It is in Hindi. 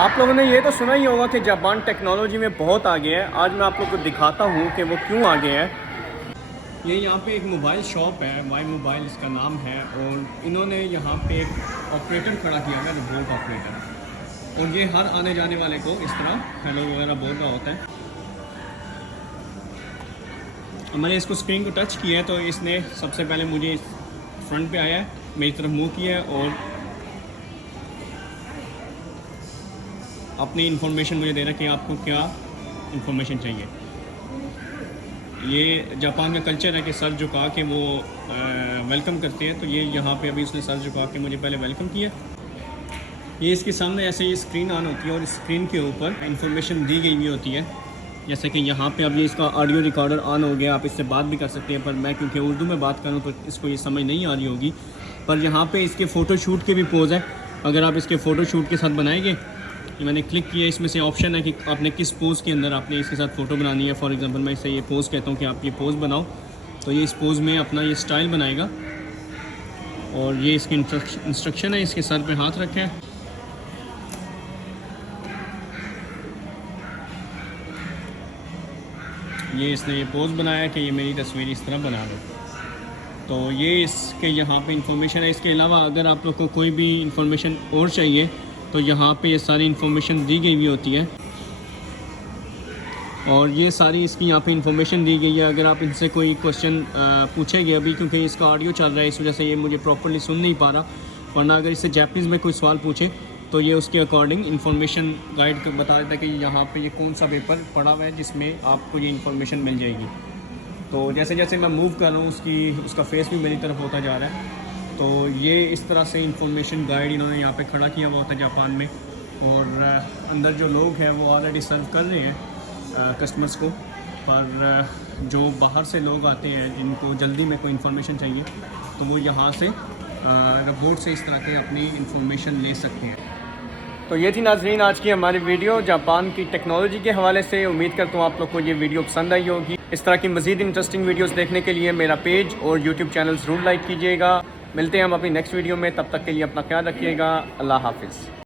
आप लोगों ने ये तो सुना ही होगा कि जापान टेक्नोलॉजी में बहुत आगे है। आज मैं आप लोग को दिखाता हूँ कि वो क्यों आगे है। ये यहाँ पे एक मोबाइल शॉप है, वाई मोबाइल इसका नाम है, और इन्होंने यहाँ पे एक ऑपरेटर खड़ा किया है, रिमोट ऑपरेटर, और ये हर आने जाने वाले को इस तरह हेलो वगैरह बोल रहा होता है। मैंने इसको स्क्रीन को टच किया है तो इसने सबसे पहले मुझे फ्रंट पे आया है, मेरी तरफ मुँह किया है और अपनी इन्फॉर्मेशन मुझे दे रहा है कि आपको क्या इन्फॉर्मेशन चाहिए। ये जापान का कल्चर है कि सर झुका के वो वेलकम करते हैं, तो ये यहाँ पे अभी उसने सर झुका के मुझे पहले वेलकम किया। ये इसके सामने ऐसे ही स्क्रीन ऑन होती है और स्क्रीन के ऊपर इन्फॉर्मेशन दी गई हुई होती है, जैसे कि यहाँ पे अब ये इसका ऑडियो रिकॉर्डर ऑन हो गया, आप इससे बात भी कर सकते हैं। पर मैं क्योंकि उर्दू में बात करूँ तो इसको ये समझ नहीं आ रही होगी। पर यहाँ पे इसके फ़ोटोशूट के भी पोज़ है, अगर आप इसके फ़ोटोशूट के साथ बनाएंगे, मैंने क्लिक किया, इसमें से ऑप्शन है कि आपने किस पोज़ के अंदर आपने इसके साथ फ़ोटो बनानी है। फॉर एग्जांपल मैं इसे ये पोज़ कहता हूँ कि आप ये पोज़ बनाओ, तो ये इस पोज़ में अपना ये स्टाइल बनाएगा। और ये इसकी इंस्ट्रक्शन है, इसके सर पे हाथ रखें, ये इसने ये पोज़ बनाया कि ये मेरी तस्वीर इस तरह बना दो। तो ये इसके यहाँ पे इंफॉर्मेशन है। इसके अलावा अगर आप लोग को कोई भी इंफॉर्मेशन और चाहिए तो यहाँ पे ये सारी इन्फॉर्मेशन दी गई हुई होती है, और ये सारी इसकी यहाँ पे इंफॉर्मेशन दी गई है। अगर आप इनसे कोई क्वेश्चन पूछेंगे, अभी क्योंकि इसका ऑडियो चल रहा है इस वजह से ये मुझे प्रॉपर्ली सुन नहीं पा रहा, वरना अगर इससे जापानीज़ में कोई सवाल पूछे तो ये उसके अकॉर्डिंग इन्फॉर्मेशन गाइड बता देता है कि यहाँ पे ये कौन सा पेपर पड़ा हुआ है जिसमें आपको ये इन्फॉर्मेशन मिल जाएगी। तो जैसे जैसे मैं मूव कर रहा हूँ उसका फेस भी मेरी तरफ होता जा रहा है। तो ये इस तरह से इंफॉर्मेशन गाइड इन्होंने यहाँ पे खड़ा किया हुआ होता है जापान में, और अंदर जो लोग हैं वो ऑलरेडी सर्व कर रहे हैं कस्टमर्स को। पर जो बाहर से लोग आते हैं जिनको जल्दी में कोई इन्फॉर्मेशन चाहिए तो वो यहाँ से रोबोट से इस तरह के अपनी इन्फॉर्मेशन ले सकते हैं। तो ये थी नाजरीन आज की हमारी वीडियो जापान की टेक्नोलॉजी के हवाले से। उम्मीद करता हूँ आप लोग को ये वीडियो पसंद आई होगी। इस तरह की मज़ीद इंटरेस्टिंग वीडियोस देखने के लिए मेरा पेज और यूट्यूब चैनल ज़रूर लाइक कीजिएगा। मिलते हैं हम अपनी नेक्स्ट वीडियो में, तब तक के लिए अपना ख्याल रखिएगा। अल्लाह हाफिज़।